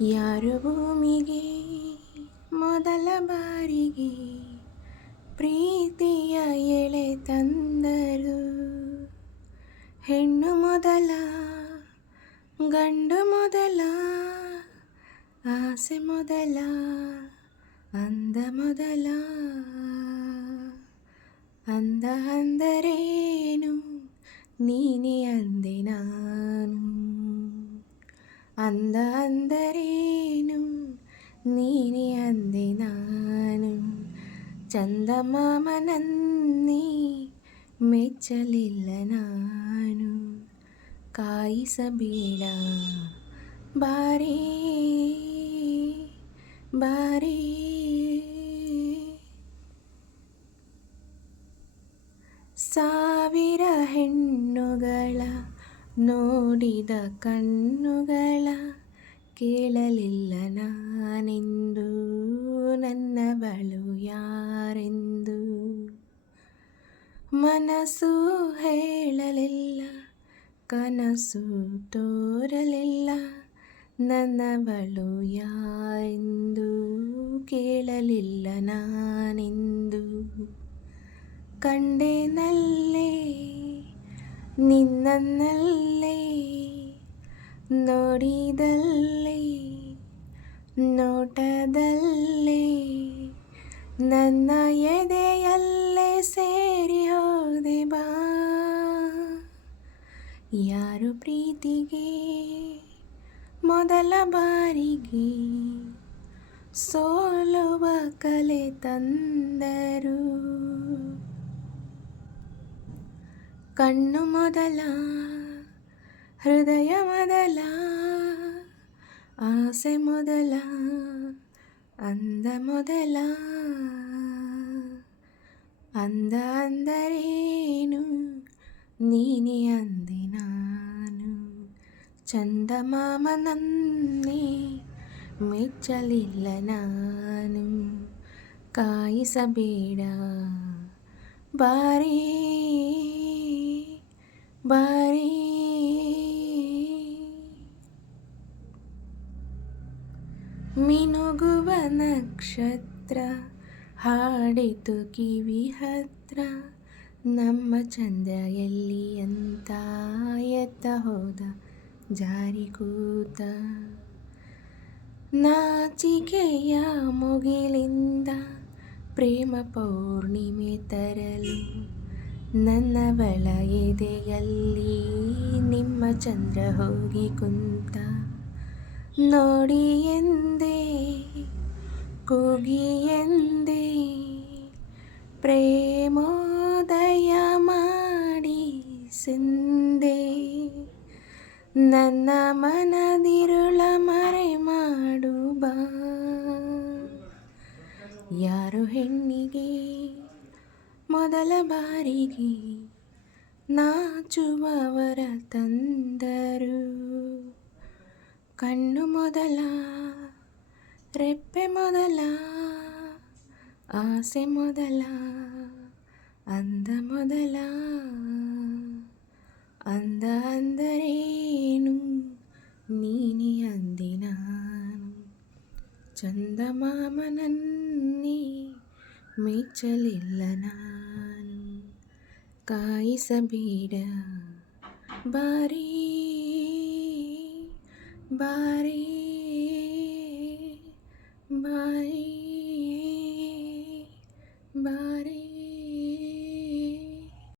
ಯಾರು ಭೂಮಿಗೆ ಮೊದಲ ಬಾರಿಗೆ ಪ್ರೀತಿಯ ಎಳೆ ತಂದರು? ಹೆಣ್ಣು ಮೊದಲ, ಗಂಡು ಮೊದಲ, ಆಸೆ ಮೊದಲ, ಅಂದ ಮೊದಲ. ಅಂದ ಅಂದರೇನು ನೀನೇ ಅಂದೆ ನಾನು. ಅಂದ ಅಂದರೇನು ನೀನೇ ಅಂದೆ ನಾನು. ಚಂದಮಾಮನನ್ನೇ ಮೆಚ್ಚಲಿಲ್ಲ ನಾನು. ಕಾಯಿಸಬೇಡ ಬಾರೇ ಬಾರೇ. ಸಾವಿರ ಹೆಣ್ಣುಗಳ ನೋಡಿದ ಕಣ್ಣುಗಳ ಕೇಳಲಿಲ್ಲ ನಾನೆಂದು ನನ್ನವಳು ಯಾರೆಂದು. ಮನಸ್ಸು ಹೇಳಲಿಲ್ಲ, ಕನಸು ತೋರಲಿಲ್ಲ, ನನ್ನವಳು ಯಾರೆಂದು ಕೇಳಲಿಲ್ಲ ನಾನೆಂದು. ಕಂಡೆನಲ್ಲೇ ನಿನ್ನನ್ನಲ್ಲೇ, ನೋಡಿದಲ್ಲೇ ನೋಟದಲ್ಲೇ, ನನ್ನ ಎದೆಯಲ್ಲೇ ಸೇರಿ ಹೋದೆ ಬಾ. ಯಾರು ಪ್ರೀತಿಗೆ ಮೊದಲ ಬಾರಿಗೆ ಸೋಲುವ ಕಲೆ ತಂದರು? ಕಣ್ಣು ಮೊದಲ, ಹೃದಯ ಮೊದಲ, ಆಸೆ ಮೊದಲ, ಅಂದ ಮೊದಲ. ಅಂದ ಅಂದರೇನು ನೀನೇ ಅಂದೆ ನಾನು. ಚಂದಮಾಮನನ್ನೇ ಮೆಚ್ಚಲಿಲ್ಲ ನಾನು. ಕಾಯಿಸಬೇಡ ಬಾರೇ ಬಾರೇ. ಮಿನುಗುವ ನಕ್ಷತ್ರ ಹಾಡಿತು ಕಿವಿ ಹತ್ರ, ನಮ್ಮ ಚಂದ ಎಲ್ಲಿ ಅಂತ ಎತ್ತ ಹೋದ ಜಾರಿ ಕೂತ. ನಾಚಿಕೆಯ ಮುಗಿಲಿಂದ ಪ್ರೇಮ ಪೌರ್ಣಿಮೆ ತರಲು, ನನ್ನವಳ ಎದೆಯಲ್ಲಿ ನಿಮ್ಮ ಚಂದ್ರ ಹೋಗಿ ಕುಂತ. ನೋಡಿ ಎಂದೇ ಕೂಗಿ ಎಂದೇ ಪ್ರೇಮೋದಯ ಮಾಡಿ ಸಿಂದೆ, ನನ್ನ ಮನದಿರುಳ ಮರೆ ಮಾಡು ಬಾ. ಯಾರು ಹೆಣ್ಣಿಗೆ ಮೊದಲ ಬಾರಿಗೆ ನಾಚುವವರ ತಂದರು? ಕಣ್ಣು ಮೊದಲ, ರೆಪ್ಪೆ ಮೊದಲ, ಆಸೆ ಮೊದಲ, ಅಂದ ಮೊದಲ. ಅಂದ ಅಂದರೇನು ನೀನೇ ಅಂದೆ ನಾನು. ಚಂದಮಾಮನನ್ನೇ ಮೆಚ್ಚಲಿಲ್ಲ ನಾನು. ಕಾಯಿಸಬೇಡ ಬಾರೇ ಬಾರೇ.